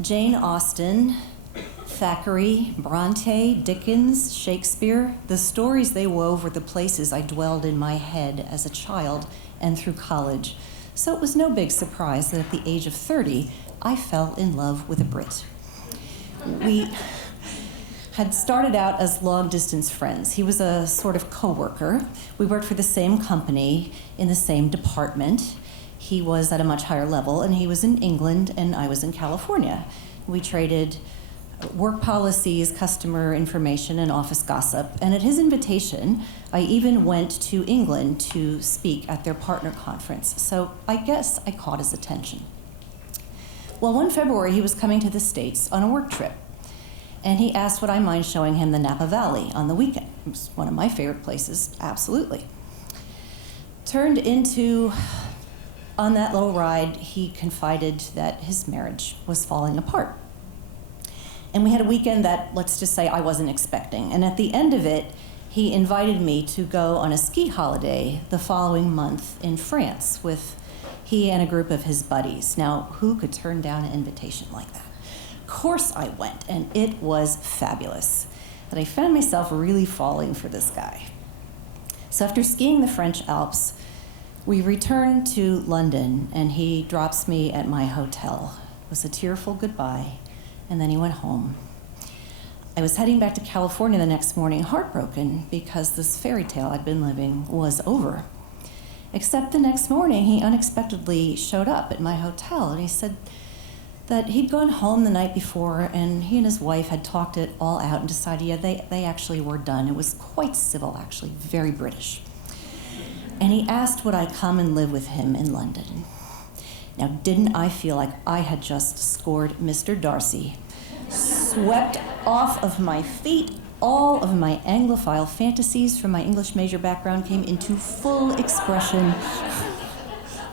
Jane Austen, Thackeray, Bronte, Dickens, Shakespeare, the stories they wove were the places I dwelled in my head as a child and through college. So it was no big surprise that at the age of 30, I fell in love with a Brit. We had started out as long-distance friends. He was a sort of coworker. We worked for the same company in the same department. He was at a much higher level, and he was in England, and I was in California. We traded work policies, customer information, and office gossip. And at his invitation, I even went to England to speak at their partner conference. So I guess I caught his attention. Well, one February, he was coming to the States on a work trip. And he asked would I mind showing him the Napa Valley on the weekend. It was one of my favorite places, absolutely. Turned into, on that little ride, he confided that his marriage was falling apart. And we had a weekend that, let's just say, I wasn't expecting. And at the end of it, he invited me to go on a ski holiday the following month in France with he and a group of his buddies. Now, who could turn down an invitation like that? Of course I went, and it was fabulous. But I found myself really falling for this guy. So after skiing the French Alps, we returned to London, and he drops me at my hotel. It was a tearful goodbye, and then he went home. I was heading back to California the next morning, heartbroken, because this fairy tale I'd been living was over. Except the next morning, he unexpectedly showed up at my hotel, and he said that he'd gone home the night before, and he and his wife had talked it all out and decided, yeah, they actually were done. It was quite civil, actually, very British. And he asked would I come and live with him in London. Now, didn't I feel like I had just scored Mr. Darcy, swept off of my feet, all of my Anglophile fantasies from my English major background came into full expression.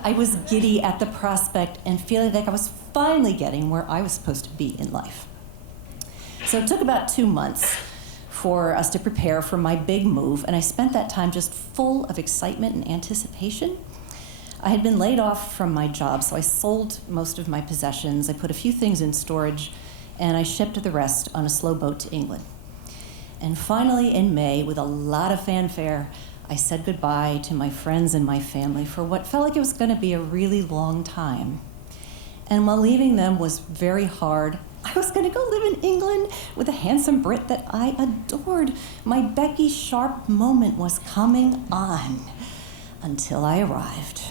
I was giddy at the prospect and feeling like I was finally getting where I was supposed to be in life. So it took about 2 months for us to prepare for my big move, and I spent that time just full of excitement and anticipation. I had been laid off from my job, so I sold most of my possessions. I put a few things in storage, and I shipped the rest on a slow boat to England. And finally, in May, with a lot of fanfare, I said goodbye to my friends and my family for what felt like it was going to be a really long time. And while leaving them was very hard, I was going to go live in England with a handsome Brit that I adored. My Becky Sharp moment was coming on until I arrived.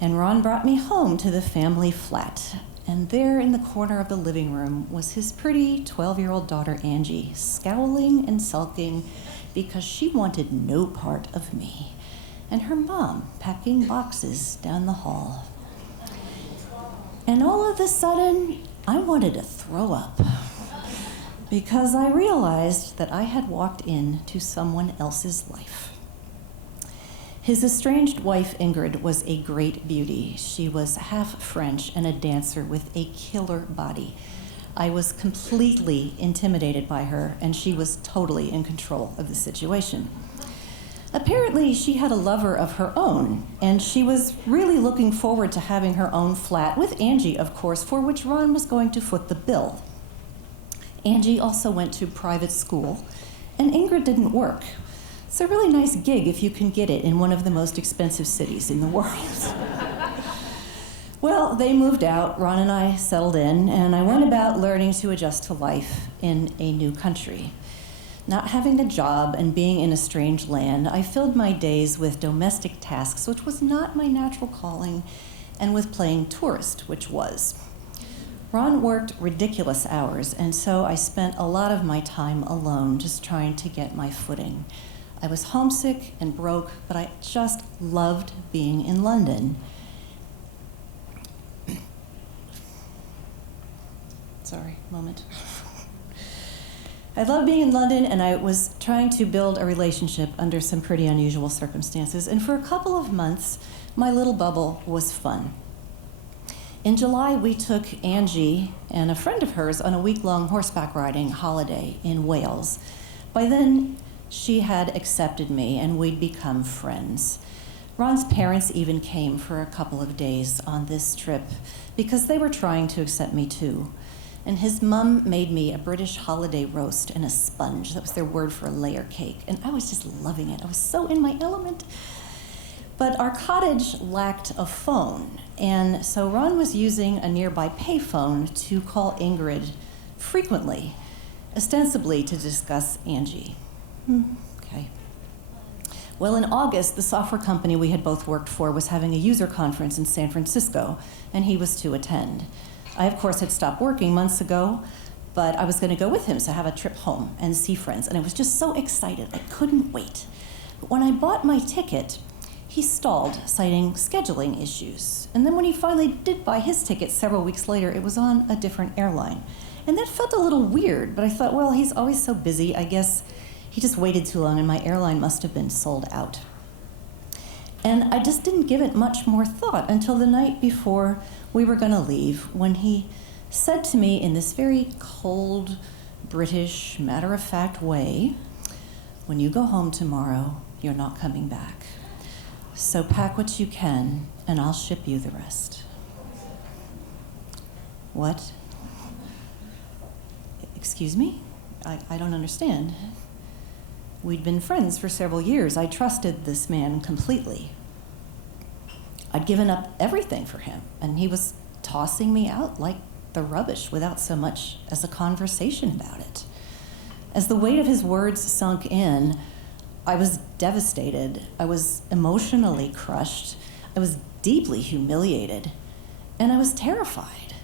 And Ron brought me home to the family flat. And there in the corner of the living room was his pretty 12-year-old daughter, Angie, scowling and sulking because she wanted no part of me, and her mom packing boxes down the hall. And all of a sudden, I wanted to throw up because I realized that I had walked into someone else's life. His estranged wife, Ingrid, was a great beauty. She was half French and a dancer with a killer body. I was completely intimidated by her, and she was totally in control of the situation. Apparently, she had a lover of her own, and she was really looking forward to having her own flat, with Angie, of course, for which Ron was going to foot the bill. Angie also went to private school, and Ingrid didn't work. It's a really nice gig if you can get it in one of the most expensive cities in the world. Well, they moved out, Ron and I settled in, and I went about learning to adjust to life in a new country. Not having a job and being in a strange land, I filled my days with domestic tasks, which was not my natural calling, and with playing tourist, which was. Ron worked ridiculous hours, and so I spent a lot of my time alone, just trying to get my footing. I was homesick and broke, but I just loved being in London. Sorry, moment. I loved being in London, and I was trying to build a relationship under some pretty unusual circumstances. And for a couple of months, my little bubble was fun. In July, we took Angie and a friend of hers on a week-long horseback riding holiday in Wales. By then, she had accepted me, and we'd become friends. Ron's parents even came for a couple of days on this trip because they were trying to accept me too. And his mom made me a British holiday roast and a sponge. That was their word for a layer cake. And I was just loving it. I was so in my element. But our cottage lacked a phone. And so Ron was using a nearby payphone to call Ingrid frequently, ostensibly to discuss Angie. Okay. Well, in August, the software company we had both worked for was having a user conference in San Francisco, and he was to attend. I, of course, had stopped working months ago, but I was going to go with him to have a trip home and see friends, and I was just so excited. I couldn't wait. But when I bought my ticket, he stalled, citing scheduling issues. And then when he finally did buy his ticket several weeks later, it was on a different airline. And that felt a little weird, but I thought, well, he's always so busy. I guess he just waited too long and my airline must have been sold out. And I just didn't give it much more thought until the night before we were gonna leave, when he said to me in this very cold, British, matter-of-fact way, "When you go home tomorrow, you're not coming back. So pack what you can and I'll ship you the rest." What? Excuse me? I don't understand. We'd been friends for several years. I trusted this man completely. I'd given up everything for him, and he was tossing me out like the rubbish without so much as a conversation about it. As the weight of his words sunk in, I was devastated. I was emotionally crushed. I was deeply humiliated, and I was terrified.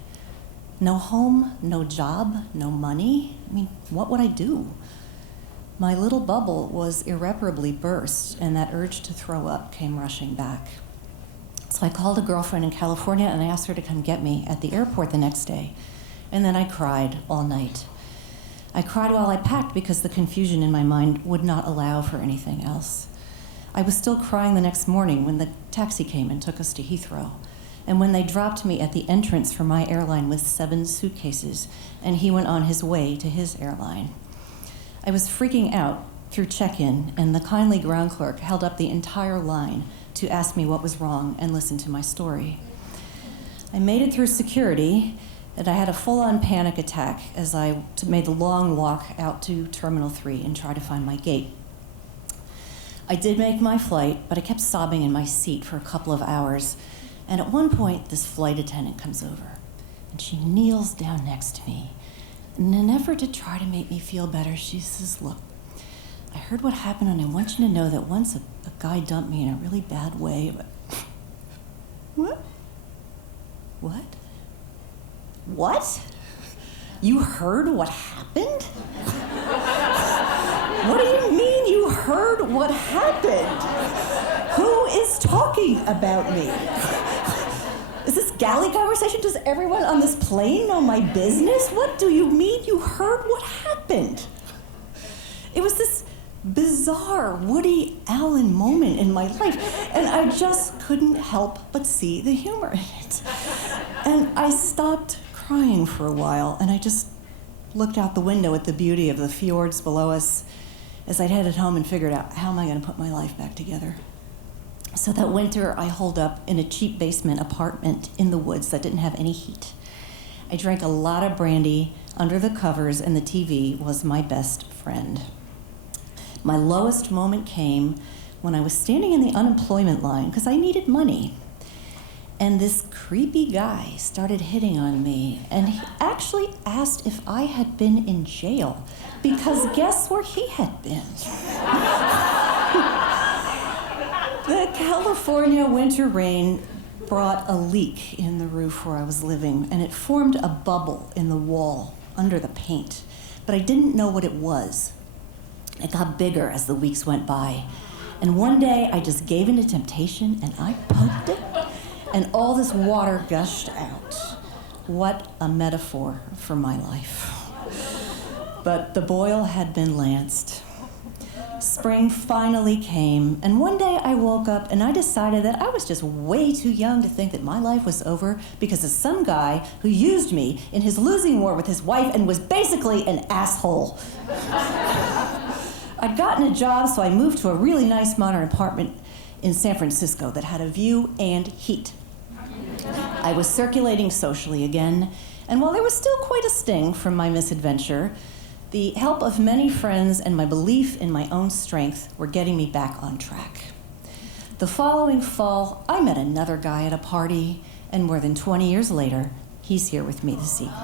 No home, no job, no money. I mean, what would I do? My little bubble was irreparably burst, and that urge to throw up came rushing back. So I called a girlfriend in California, and I asked her to come get me at the airport the next day. And then I cried all night. I cried while I packed because the confusion in my mind would not allow for anything else. I was still crying the next morning when the taxi came and took us to Heathrow, and when they dropped me at the entrance for my airline with 7 suitcases, and he went on his way to his airline. I was freaking out through check-in, and the kindly ground clerk held up the entire line to ask me what was wrong and listen to my story. I made it through security, and I had a full-on panic attack as I made the long walk out to Terminal 3 and tried to find my gate. I did make my flight, but I kept sobbing in my seat for a couple of hours, and at one point, this flight attendant comes over, and she kneels down next to me. In an effort to try to make me feel better, she says, "Look, I heard what happened, and I want you to know that once a guy dumped me in a really bad way." But what? What? What? You heard what happened? What do you mean you heard what happened? Who is talking about me? Is this galley conversation? Does everyone on this plane know my business? What do you mean you heard what happened? It was this bizarre Woody Allen moment in my life, and I just couldn't help but see the humor in it. And I stopped crying for a while, and I just looked out the window at the beauty of the fjords below us as I'd headed home and figured out, how am I going to put my life back together? So that winter, I holed up in a cheap basement apartment in the woods that didn't have any heat. I drank a lot of brandy under the covers, and the TV was my best friend. My lowest moment came when I was standing in the unemployment line because I needed money. And this creepy guy started hitting on me, and he actually asked if I had been in jail, because guess where he had been? The California winter rain brought a leak in the roof where I was living, and it formed a bubble in the wall under the paint, but I didn't know what it was. It got bigger as the weeks went by, and one day I just gave in to temptation and I poked it, and all this water gushed out. What a metaphor for my life. But the boil had been lanced. Spring finally came, and one day I woke up and I decided that I was just way too young to think that my life was over because of some guy who used me in his losing war with his wife and was basically an asshole. I'd gotten a job, so I moved to a really nice modern apartment in San Francisco that had a view and heat. I was circulating socially again, and while there was still quite a sting from my misadventure, the help of many friends and my belief in my own strength were getting me back on track. The following fall, I met another guy at a party, and more than 20 years later, he's here with me this evening.